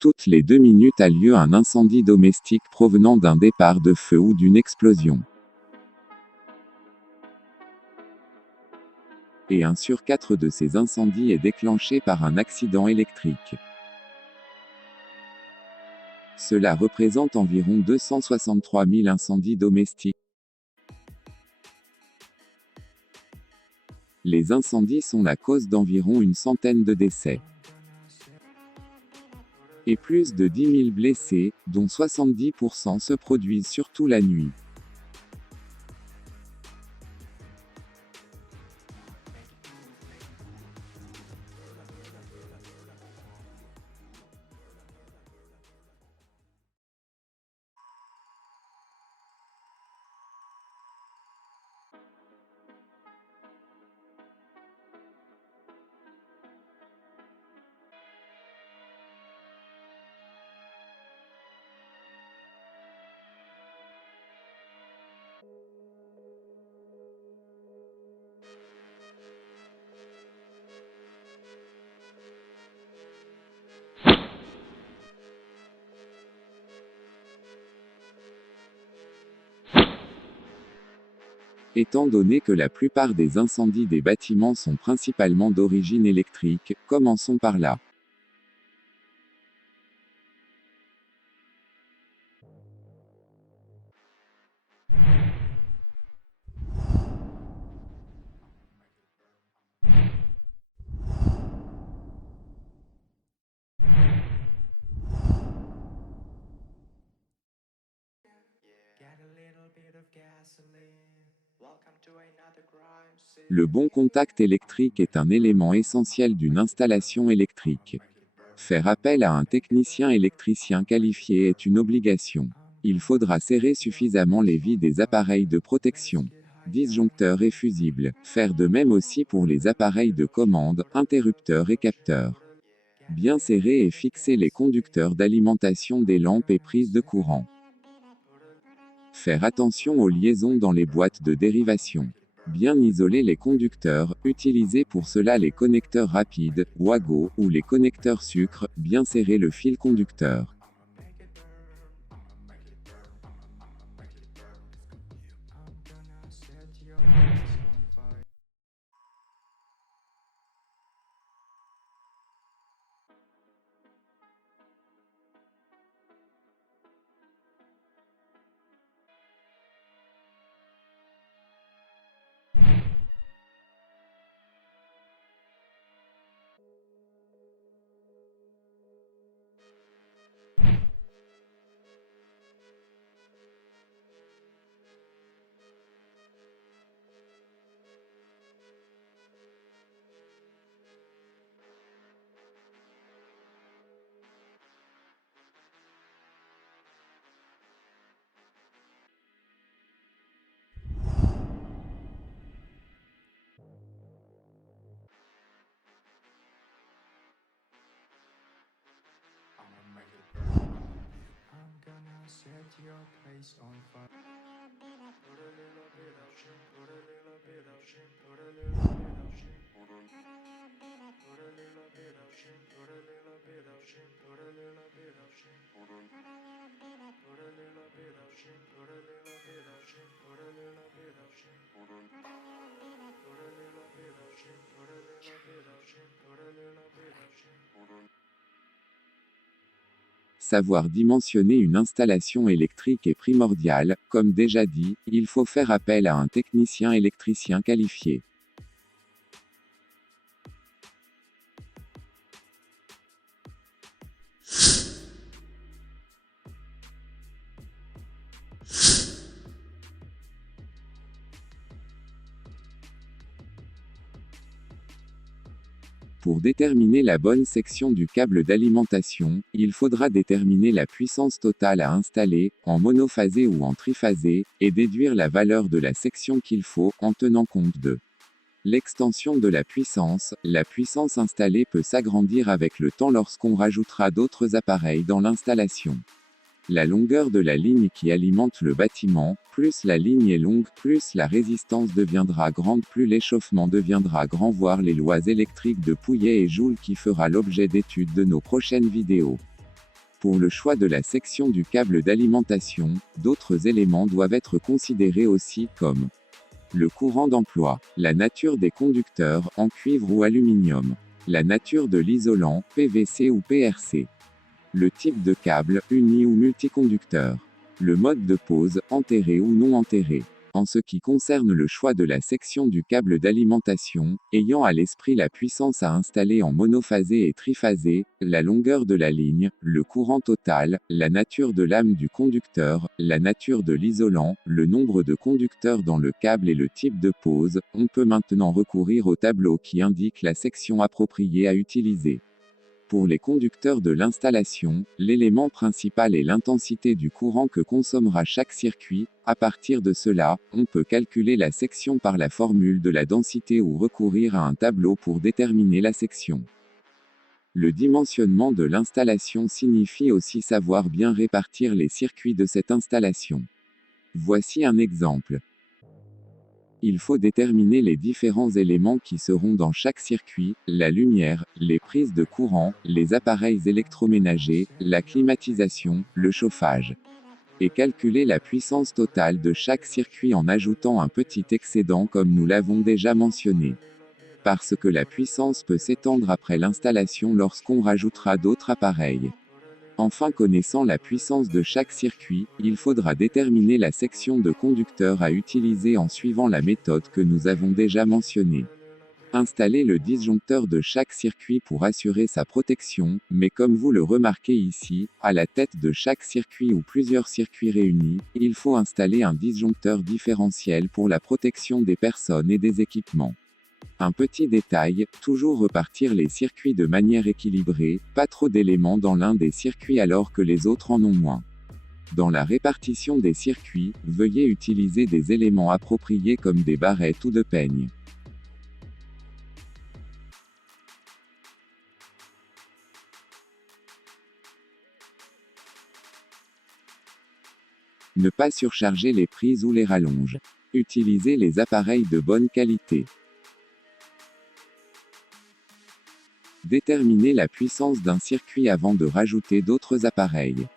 Toutes les 2 minutes a lieu un incendie domestique provenant d'un départ de feu ou d'une explosion. Et 1 sur 4 de ces incendies est déclenché par un accident électrique. Cela représente environ 263 000 incendies domestiques. Les incendies sont la cause d'environ une centaine de décès. Et plus de 10 000 blessés, dont 70% se produisent surtout la nuit. Étant donné que la plupart des incendies des bâtiments sont principalement d'origine électrique, commençons par là. Le bon contact électrique est un élément essentiel d'une installation électrique. Faire appel à un technicien électricien qualifié est une obligation. Il faudra serrer suffisamment les vis des appareils de protection, disjoncteurs et fusibles. Faire de même aussi pour les appareils de commande, interrupteurs et capteurs. Bien serrer et fixer les conducteurs d'alimentation des lampes et prises de courant. Faire attention aux liaisons dans les boîtes de dérivation. Bien isoler les conducteurs, utiliser pour cela les connecteurs rapides, WAGO, ou les connecteurs sucre, bien serrer le fil conducteur. Savoir dimensionner une installation électrique est primordial, comme déjà dit, il faut faire appel à un technicien électricien qualifié. Pour déterminer la bonne section du câble d'alimentation, il faudra déterminer la puissance totale à installer, en monophasé ou en triphasé, et déduire la valeur de la section qu'il faut, en tenant compte de l'extension de la puissance. La puissance installée peut s'agrandir avec le temps lorsqu'on rajoutera d'autres appareils dans l'installation. La longueur de la ligne qui alimente le bâtiment, plus la ligne est longue, plus la résistance deviendra grande, plus l'échauffement deviendra grand, voir les lois électriques de Pouillet et Joule qui fera l'objet d'études de nos prochaines vidéos. Pour le choix de la section du câble d'alimentation, d'autres éléments doivent être considérés aussi, comme le courant d'emploi, la nature des conducteurs, en cuivre ou aluminium, la nature de l'isolant, PVC ou PRC, le type de câble, uni ou multiconducteur, le mode de pose, enterré ou non enterré. En ce qui concerne le choix de la section du câble d'alimentation, ayant à l'esprit la puissance à installer en monophasé et triphasé, la longueur de la ligne, le courant total, la nature de l'âme du conducteur, la nature de l'isolant, le nombre de conducteurs dans le câble et le type de pose, on peut maintenant recourir au tableau qui indique la section appropriée à utiliser. Pour les conducteurs de l'installation, l'élément principal est l'intensité du courant que consommera chaque circuit. À partir de cela, on peut calculer la section par la formule de la densité ou recourir à un tableau pour déterminer la section. Le dimensionnement de l'installation signifie aussi savoir bien répartir les circuits de cette installation. Voici un exemple. Il faut déterminer les différents éléments qui seront dans chaque circuit, la lumière, les prises de courant, les appareils électroménagers, la climatisation, le chauffage. Et calculer la puissance totale de chaque circuit en ajoutant un petit excédent comme nous l'avons déjà mentionné. Parce que la puissance peut s'étendre après l'installation lorsqu'on rajoutera d'autres appareils. Enfin, connaissant la puissance de chaque circuit, il faudra déterminer la section de conducteur à utiliser en suivant la méthode que nous avons déjà mentionnée. Installer le disjoncteur de chaque circuit pour assurer sa protection, mais comme vous le remarquez ici, à la tête de chaque circuit ou plusieurs circuits réunis, il faut installer un disjoncteur différentiel pour la protection des personnes et des équipements. Un petit détail, toujours repartir les circuits de manière équilibrée, pas trop d'éléments dans l'un des circuits alors que les autres en ont moins. Dans la répartition des circuits, veuillez utiliser des éléments appropriés comme des barrettes ou de peignes. Ne pas surcharger les prises ou les rallonges. Utilisez les appareils de bonne qualité. Déterminez la puissance d'un circuit avant de rajouter d'autres appareils.